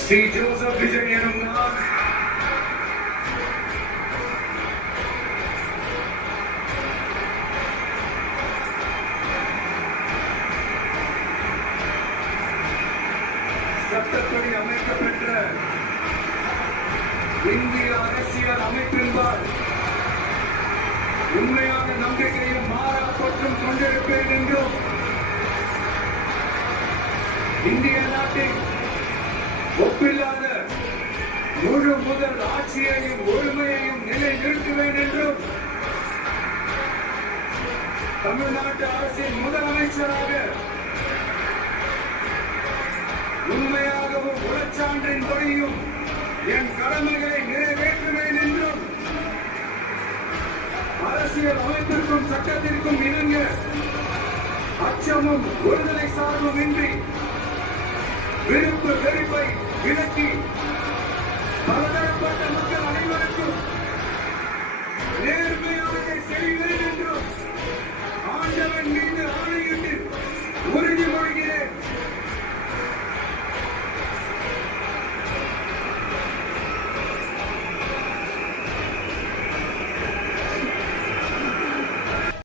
Shri Joseph विजय சட்டப்படி அமைக்கப்பெற்ற இந்திய அரசியல் அமைப்பின்பால் உண்மையான நம்பிக்கையும் மாறா பற்றும் கொண்டிருப்பேன் என்றும் இந்திய நாட்டின் ஒப்பில்லாத முழு முதல் ஆட்சியையும் ஒருமையையும் நிலைநிறுத்துவேன் என்றும் தமிழ்நாட்டு அரசின் முதலமைச்சராக உண்மையாகவும் உளச்சான்றின் படியும் என் கடமைகளை நிறைவேற்றுவேன் என்றும் அரசியல் அமைப்பிற்கும் சட்டத்திற்கும் இணங்க அச்சமும் ஒருதலை சார்பும் இன்றி விருப்பு வெறுப்பை விலக்கி பலதரப்பட்ட மக்கள் அனைவருக்கும் நேர்மையானதை செய்வேன் என்றும் ஆண்டவன் மீது ஆணையிட்டு உறுதி